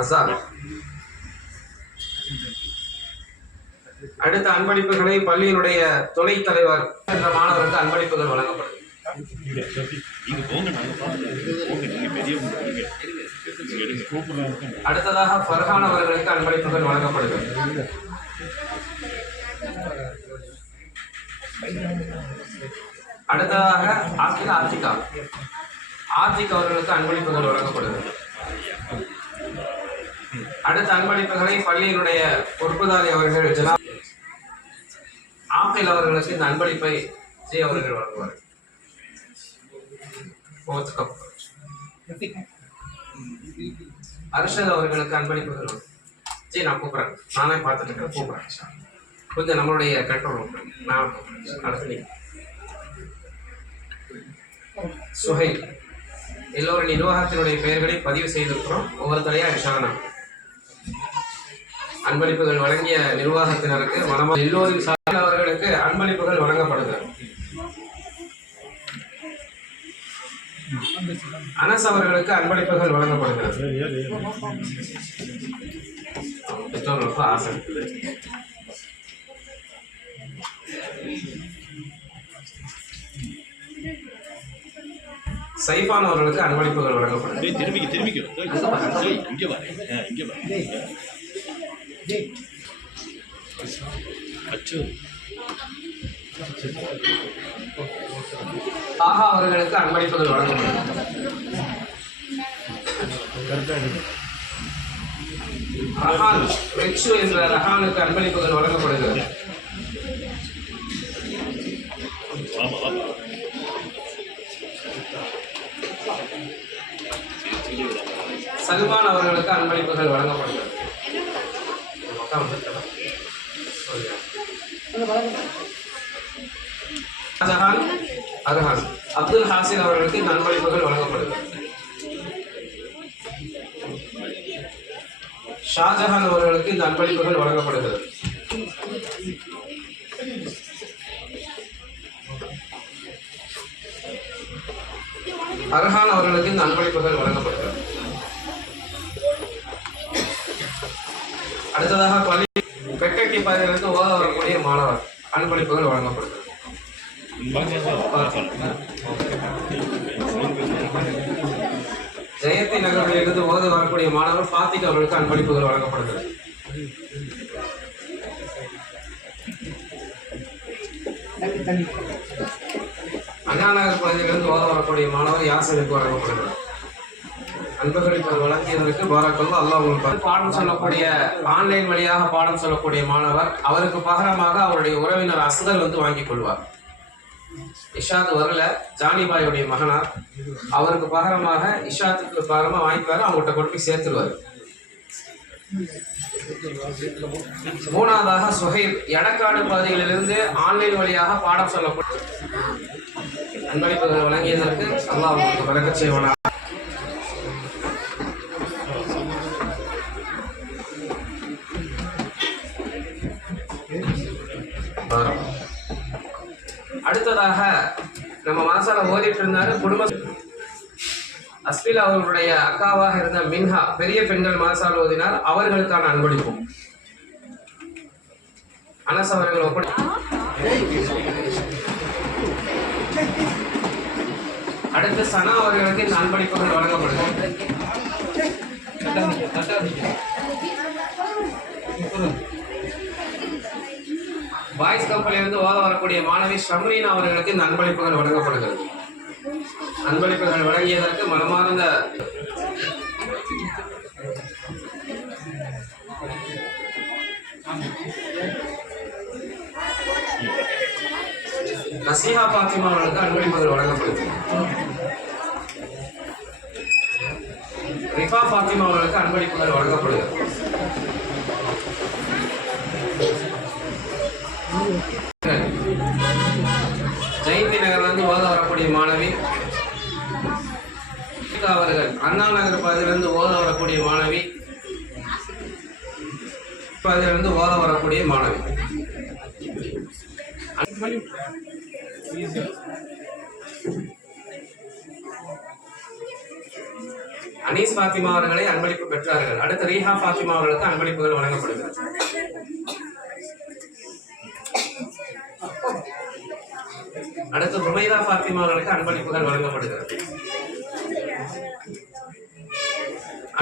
அசான். அடுத்த அன்பளிப்புகளை பள்ளியினுடைய துணைத் தலைவர் என்ற மாணவருக்கு அன்பளிப்புகள் வழங்கப்படும். அடுத்ததாக ஃபர்ஹான் அவர்களுக்கு அன்பளிப்புகள் வழங்கப்படுகிறது. அடுத்ததாக ஆர்த்திகா அவர்களுக்கு அன்பளிப்புகள் வழங்கப்படுகிறது. அடுத்த அன்பளிப்புகளை பள்ளியினுடைய பொறுப்புதாரி அவர்கள் ஜனாப் ஆக்கில் அவர்களுக்கு இந்த அன்பளிப்பை ஜி அவர்கள் வழங்குவார். அர்ஷத் அவர்களுக்கு அன்பளிப்புகள் ஜி நான் கூப்பிட்றேன், நானே பார்த்துட்டு இருக்கேன், கூப்பிட்றேன் கொஞ்சம் நம்மளுடைய கண்ட்ரோல் நான் கூப்பிட்றேன். அடுத்து சுஹைல் எல்லோரும் நிர்வாகத்தினுடைய பெயர்களை பதிவு செய்திருக்கிறோம். ஒவ்வொருத்தரையா இன்ஷால்லா அன்பளிப்புகள் வழங்கிய நிர்வாகத்தினருக்கு மனமாக எல்லோரும் சார்பில் அவர்களுக்கு அன்பளிப்புகள் வழங்கப்படுகிறது. அனஸ் அவர்களுக்கு அன்பளிப்புகள் வழங்கப்படுகிறது. பெற்றோர்களுக்கு ஆசை. சைஃபான் அவர்களுக்கு அன்பளிப்புகள் வழங்கப்படுகிறது. ஆஹா அவர்களுக்கு அன்பளிப்புகள் வழங்கப்படுகிறது. ரஹான் ரெக்ஷு என்ற ரஹானுக்கு அன்பளிப்புகள் வழங்கப்படுகிறது. சல்மான் அவர்களுக்கு அன்பளிப்புகள் வழங்கப்படுகிறது. அப்துல் ஹாசின் அவர்களுக்கு இந்த அன்பளிப்புகள் வழங்கப்படுகிறது. ஷாஜஹான் அவர்களுக்கு இந்த அன்பளிப்புகள் வழங்கப்படுகிறது. அர்ஹான் அவர்களுக்கு இந்த அன்பளிப்புகள் வழங்கப்படுகிறது. அடுத்ததாக பள்ளி பெட்டட்டி பாதையிலிருந்து ஓத வரக்கூடிய மாணவர் அன்பளிப்புகள் வழங்கப்படுகிறது. ஜெயந்தி நகரில் இருந்து ஓத வரக்கூடிய மாணவர் பாத்திக் அவர்களுக்கு அன்பளிப்புகள் வழங்கப்படுகிறது. அண்ணா நகர் பகுதியிலிருந்து ஓத வரக்கூடிய மாணவர் யாசனுக்கு வழங்கப்படுகிறது. அன்புகளுக்கு வழங்கியதற்கு பாரக்கல்லா. அல்லாஹ் உங்களுக்கு பாடம் சொல்லக்கூடிய ஆன்லைன் வழியாக பாடம் சொல்லக்கூடிய மாணவர் அவருக்கு பகரமாக அவருடைய உறவினர் அஸ்கர் வந்து வாங்கிக் கொள்வார். இஷாத் வரல, ஜானிபாயுடைய மகனார், அவருக்கு பகரமாக இஷாத்துக்கு பகரமாக வாங்கிக்குவாரு, அவங்ககிட்ட கொண்டு போய் சேர்த்துருவார். மூணாவதாக சுஹைல் எடக்காடு பகுதிகளிலிருந்து ஆன்லைன் வழியாக பாடம் சொல்லக்கூடிய அன்பளிப்புகள் வழங்கியதற்கு அல்லாஹ் உங்களுக்கு பரக்கத் செய்வானாக. அடுத்ததாக நம்ம மனசால ஓதிட்டு இருந்தாரு குடும்ப அஸ்பில் அவர்களுடைய அக்காவாக இருந்த மின்ஹா பெரிய பெண்கள் மனசால் ஓதினார், அவர்களுக்கான அன்பளிப்பும் அனஸ் அவர்கள் அடுத்து சனா அவர்களுக்கு இந்த அன்பளிப்புகள் வழங்கப்படுகிறது. பாய்ஸ் கம்பெனியிலிருந்து ஓத வரக்கூடிய மாணவி ஷம்ரீனா அவர்களுக்கு இந்த அன்பளிப்புகள் வழங்கப்படுகிறது. அன்பளிப்புகள் வழங்கியதற்கு மனமார்ந்த நசீஹா பாத்திமா அவர்களுக்கு அன்பளிப்புகள் வழங்கப்படுகிறது. ரிஃபா பாத்திமா அவர்களுக்கு அன்பளிப்புகள் வழங்கப்படுகிறது. ஜெயந்தி நகர்லிருந்து ஓத வரக்கூடிய மாணவி அவர்கள் அண்ணா நகர் பகுதியிலிருந்து ஓத வரக்கூடிய மாணவி பகுதியிலிருந்து ஓத வரக்கூடிய மாணவி அனீஸ் அனீஸ் ஃபாத்திமா அவர்களை அன்பளிப்பு பெற்றார்கள். அடுத்து ரீஹா ஃபாத்திமா அவர்களுக்கு அன்பளிப்புகள் வழங்கப்படுகிறது. அடுத்து ஹுமைதா ஃபாத்திமா அவர்களுக்கு அன்பளிப்புகள் வழங்கப்படுகிறது.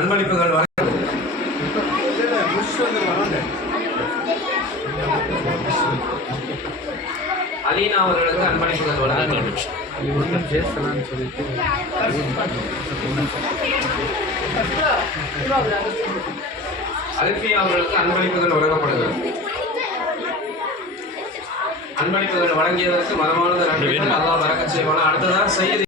அன்பளிப்புகள் அலீனா அவர்களுக்கு அன்பளிப்புகள் வழங்கப்படுகிறது. அல்ஃபியா அவர்களுக்கு அன்பளிப்புகள் வழங்கப்படுகிறது. அன்பளிப்புகள் வழங்கியதற்கு மனமார்ந்த நன்றிகள். அல்லாஹ் பரக்கத் செய்வானா. அடுத்ததாக சையது